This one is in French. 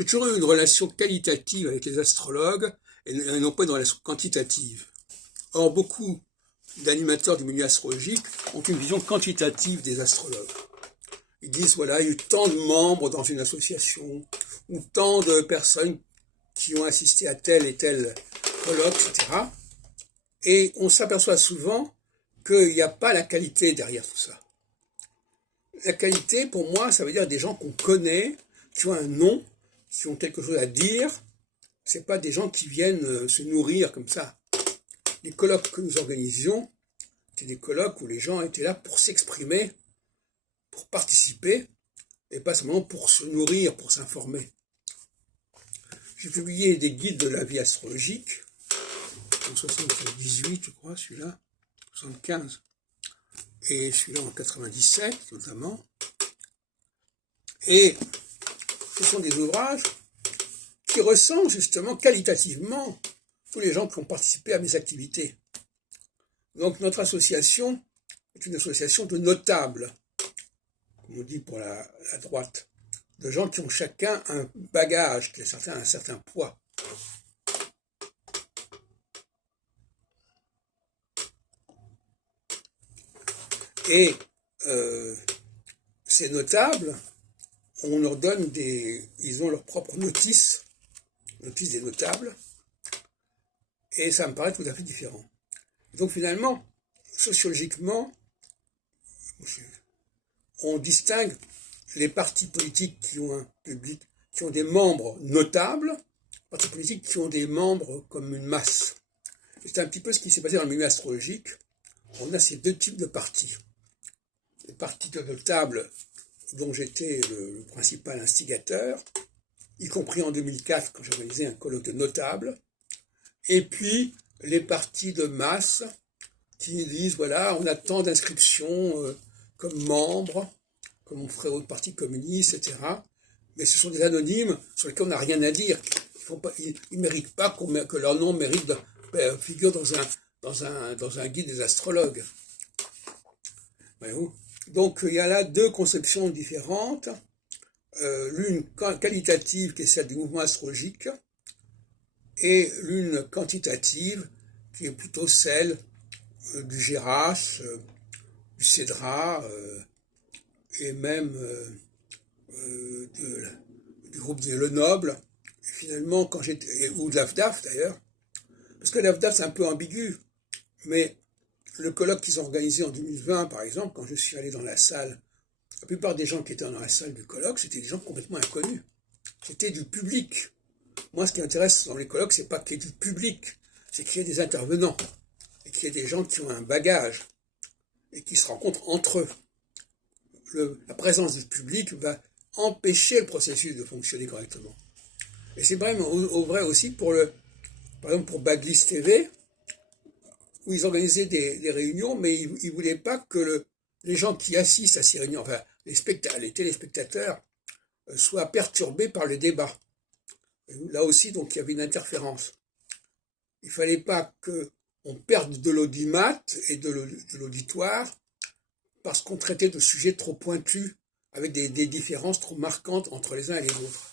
J'ai toujours eu une relation qualitative avec les astrologues et non pas une relation quantitative. Or, beaucoup d'animateurs du milieu astrologique ont une vision quantitative des astrologues. Ils disent, voilà, il y a eu tant de membres dans une association, ou tant de personnes qui ont assisté à tel et tel colloque, etc. Et on s'aperçoit souvent qu'il n'y a pas la qualité derrière tout ça. La qualité, pour moi, ça veut dire des gens qu'on connaît, qui ont un nom, qui ont quelque chose à dire. C'est pas des gens qui viennent se nourrir comme ça. Les colloques que nous organisions, c'était des colloques où les gens étaient là pour s'exprimer, pour participer, et pas seulement pour se nourrir, pour s'informer. J'ai publié des guides de la vie astrologique, en 78, je crois, celui-là, 75, et celui-là en 97, notamment. Et ce sont des ouvrages qui ressemblent justement qualitativement tous les gens qui ont participé à mes activités. Donc notre association est une association de notables, comme on dit pour la droite, de gens qui ont chacun un bagage, qui a un certain poids. Et ces notables, on leur donne ils ont leur propre notice des notables, et ça me paraît tout à fait différent. Donc finalement, sociologiquement, on distingue les partis politiques qui ont un public, qui ont des membres notables, partis politiques qui ont des membres comme une masse. C'est un petit peu ce qui s'est passé dans le milieu astrologique. On a ces deux types de partis. Les partis de notables dont j'étais le principal instigateur, y compris en 2004 quand j'ai organisé un colloque de notables, et puis les partis de masse qui disent, voilà, on a tant d'inscriptions comme membres, comme on ferait au Parti communiste, etc. Mais ce sont des anonymes sur lesquels on n'a rien à dire. Ils ne méritent pas que leur nom figure dans un guide des astrologues. Voyez-vous ? Donc il y a là deux conceptions différentes. L'une qualitative qui est celle du mouvement astrologique et l'une quantitative qui est plutôt celle du GERAS, du CEDRA et même du groupe des Lenoble, finalement, ou de l'AFDAF d'ailleurs, parce que l'AFDAF c'est un peu ambigu, mais le colloque qu'ils ont organisé en 2020, par exemple, quand je suis allé dans la salle, la plupart des gens qui étaient dans la salle du colloque, c'était des gens complètement inconnus. C'était du public. Moi, ce qui m'intéresse dans les colloques, c'est pas qu'il y ait du public, c'est qu'il y ait des intervenants, et qu'il y ait des gens qui ont un bagage, et qui se rencontrent entre eux. La présence du public va empêcher le processus de fonctionner correctement. Et c'est vraiment vrai aussi par exemple pour Baglis TV, où ils organisaient des réunions, mais ils ne voulaient pas que les gens qui assistent à ces réunions, enfin les téléspectateurs, soient perturbés par le débat. Là aussi, donc, il y avait une interférence. Il ne fallait pas qu'on perde de l'audimat et de l'auditoire parce qu'on traitait de sujets trop pointus, avec des différences trop marquantes entre les uns et les autres.